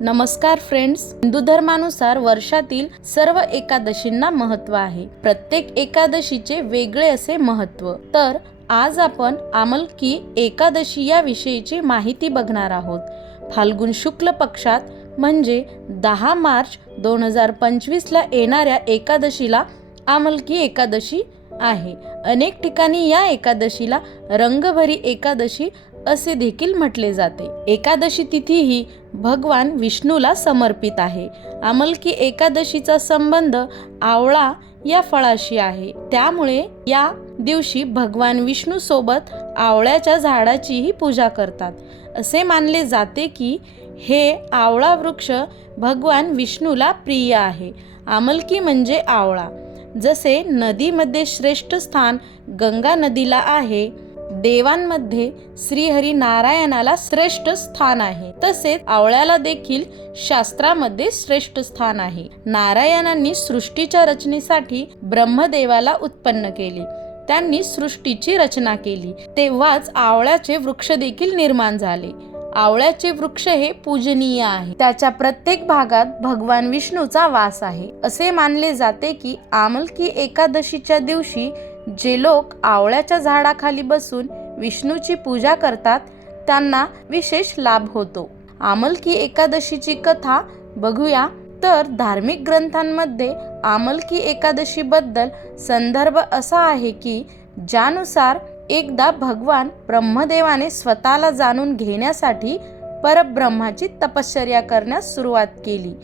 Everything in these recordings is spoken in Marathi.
नमस्कार फ्रेंड्स. हिंदू धर्मानुसार वर्षातील सर्व एकादशींना महत्त्व आहे. प्रत्येक एकादशीचे वेगळे असे महत्त्व तर आज आपण आमलकी एकादशी या विषयीची माहिती बघणार आहोत. फाल्गुन शुक्ल पक्षात म्हणजे दहा मार्च दोन हजार पंचवीसला येणाऱ्या एकादशीला आमलकी एकादशी आहे. अनेक ठिकाणी या एकादशीला रंगभरी एकादशी असे देखील म्हटले जाते. एकादशी तिथी ही भगवान विष्णूला समर्पित आहे. आमलकी एकादशीचा संबंध आवळा या फळाशी आहे. त्यामुळे या दिवशी भगवान विष्णू सोबत आवळ्याच्या झाडाचीही पूजा करतात. असे मानले जाते की हे आवळा वृक्ष भगवान विष्णूला प्रिय आहे. आमलकी म्हणजे आवळा. जसे नदीमध्ये श्रेष्ठ स्थान गंगा नदीला आहे देवांमध्ये श्रीहरी नारायणाला श्रेष्ठ स्थान आहे. तसेच आवळ्याला देखील शास्त्रामध्ये श्रेष्ठ स्थान आहे. नारायणांनी सृष्टीच्या रचनेसाठी ब्रह्मदेवाला उत्पन्न केले. त्यांनी सृष्टीची रचना केली. तेव्हाच आवळ्याचे वृक्ष देखील निर्माण झाले. आवळ्याचे वृक्ष हे पूजनीय आहे. त्याच्या प्रत्येक भागात भगवान विष्णूचा वास आहे. असे मानले जाते की आमलकी एकादशीच्या दिवशी जे लोक आवळ्याच्या झाडाखाली बसून विष्णूची पूजा करतात त्यांना विशेष लाभ होतो. आमलकी एकादशीची कथा बघूया. तर धार्मिक ग्रंथांमध्ये आमलकी एकादशीबद्दल संदर्भ असा आहे की ज्यानुसार एकदा भगवान ब्रह्मदेवाने स्वतःला जाणून घेण्यासाठी परब्रह्माची तपश्चर्या करण्यास सुरुवात केली.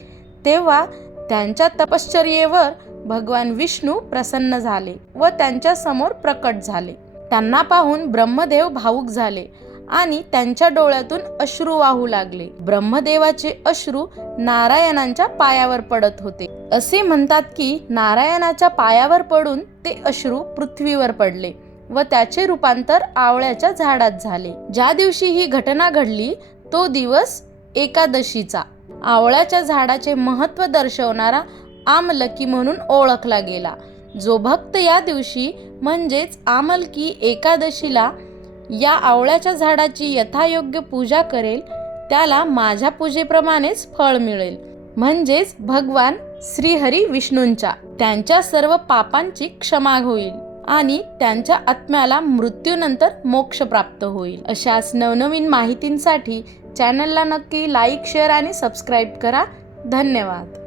तेव्हा त्यांच्या तपश्चर्येवर भगवान विष्णू प्रसन्न झाले व त्यांच्यासमोर प्रकट झाले. त्यांना पाहून ब्रह्मदेव भावुक झाले आणि त्यांच्या डोळ्यातून अश्रू वाहू लागले. ब्रह्मदेवाचे अश्रू नारायणांच्या पायावर पडत होते. असे म्हणतात की नारायणाच्या पायावर पडून ते अश्रू पृथ्वीवर पडले व त्याचे रूपांतर आवळ्याच्या झाडात झाले. ज्या दिवशी ही घटना घडली तो दिवस एकादशीचा. आवळ्याच्या झाडाचे महत्त्व दर्शवणारा आमलकी म्हणून ओळखला गेला. जो भक्त या दिवशी म्हणजेच आमलकी एकादशीला या आवळ्याच्या झाडाची यथायोग्य पूजा करेल त्याला माझ्या पूजेप्रमाणेच फळ मिळेल. म्हणजेच भगवान श्रीहरी विष्णूंच्या त्यांच्या सर्व पापांची क्षमा होईल आणि त्यांच्या आत्म्याला मृत्यूनंतर मोक्ष प्राप्त होईल. अशाच नवनवीन माहितींसाठी चॅनलला नक्की लाईक शेअर आणि सबस्क्राईब करा. धन्यवाद.